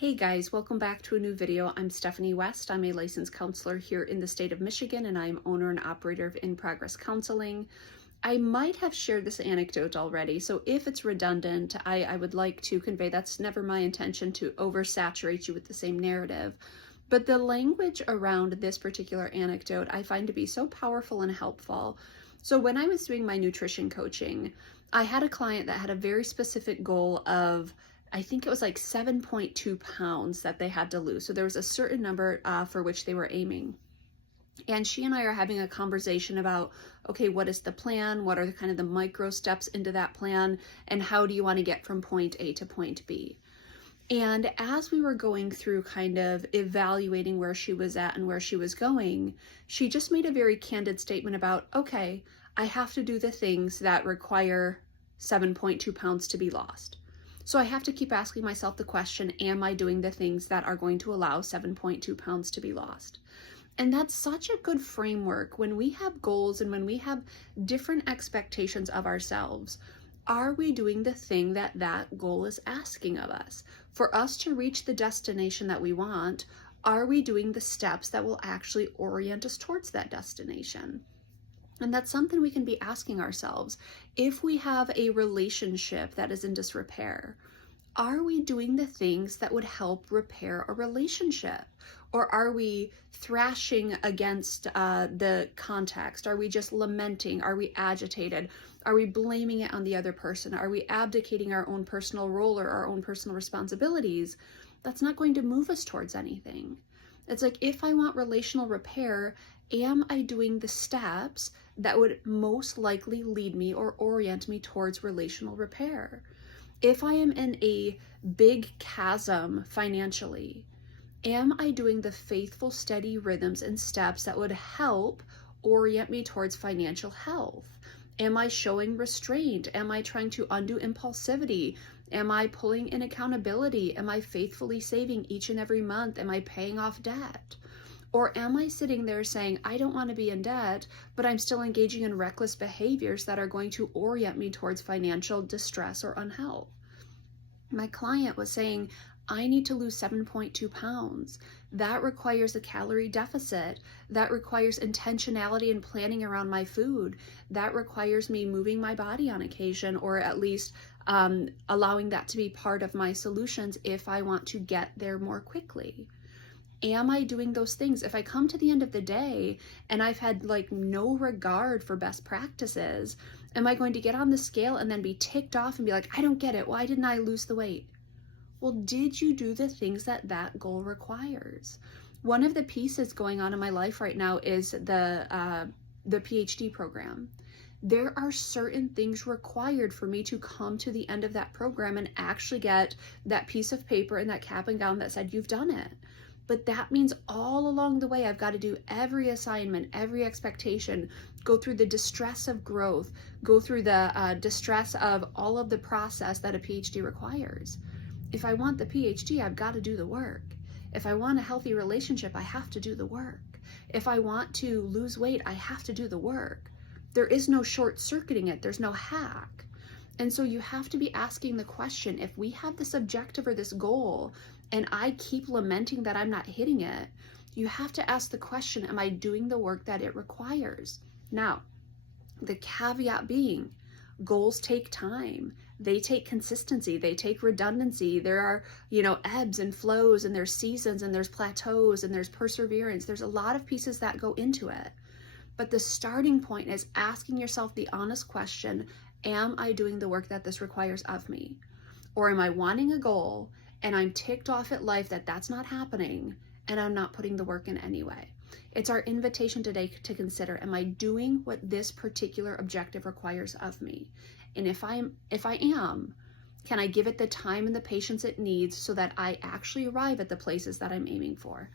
Hey guys, welcome back to a new video. I'm Stephanie West. I'm a licensed counselor here in the state of Michigan, and I'm owner and operator of In Progress Counseling. I might have shared this anecdote already, so if it's redundant, I would like to convey that's never my intention to oversaturate you with the same narrative. But the language around this particular anecdote I find to be so powerful and helpful. So when I was doing my nutrition coaching, I had a client that had a very specific goal of, I think it was like 7.2 pounds that they had to lose. So there was a certain number for which they were aiming. And she and I are having a conversation about, okay, what is the plan? What are the kind of the micro steps into that plan? And how do you want to get from point A to point B? And as we were going through kind of evaluating where she was at and where she was going, she just made a very candid statement about, okay, I have to do the things that require 7.2 pounds to be lost. So I have to keep asking myself the question, am I doing the things that are going to allow 7.2 pounds to be lost? And that's such a good framework when we have goals and when we have different expectations of ourselves. Are we doing the thing that that goal is asking of us? For us to reach the destination that we want, are we doing the steps that will actually orient us towards that destination? And that's something we can be asking ourselves. If we have a relationship that is in disrepair, are we doing the things that would help repair a relationship? Or are we thrashing against the context? Are we just lamenting? Are we agitated? Are we blaming it on the other person? Are we abdicating our own personal role or our own personal responsibilities? That's not going to move us towards anything. It's like, if I want relational repair, am I doing the steps that would most likely lead me or orient me towards relational repair? If I am in a big chasm financially, am I doing the faithful, steady rhythms and steps that would help orient me towards financial health? Am I showing restraint? Am I trying to undo impulsivity? Am I pulling in accountability? Am I faithfully saving each and every month? Am I paying off debt? Or am I sitting there saying, I don't want to be in debt, but I'm still engaging in reckless behaviors that are going to orient me towards financial distress or unhealth? My client was saying, I need to lose 7.2 pounds. That requires a calorie deficit. That requires intentionality and planning around my food. That requires me moving my body on occasion, or at least allowing that to be part of my solutions if I want to get there more quickly. Am I doing those things? If I come to the end of the day and I've had like no regard for best practices, am I going to get on the scale and then be ticked off and be like, I don't get it. Why didn't I lose the weight? Well, did you do the things that that goal requires? One of the pieces going on in my life right now is the PhD program. There are certain things required for me to come to the end of that program and actually get that piece of paper and that cap and gown that said you've done it. But that means all along the way, I've got to do every assignment, every expectation, go through the distress of growth, go through the distress of all of the process that a PhD requires. If I want the PhD, I've got to do the work. If I want a healthy relationship, I have to do the work. If I want to lose weight, I have to do the work. There is no short-circuiting it. There's no hack. And so you have to be asking the question, if we have this objective or this goal, and I keep lamenting that I'm not hitting it, you have to ask the question, am I doing the work that it requires? Now, the caveat being, goals take time. They take consistency. They take redundancy. There are, ebbs and flows, and there's seasons, and there's plateaus, and there's perseverance. There's a lot of pieces that go into it. But the starting point is asking yourself the honest question, am I doing the work that this requires of me? Or am I wanting a goal and I'm ticked off at life that that's not happening and I'm not putting the work in anyway? It's our invitation today to consider, am I doing what this particular objective requires of me? And if I am, can I give it the time and the patience it needs so that I actually arrive at the places that I'm aiming for?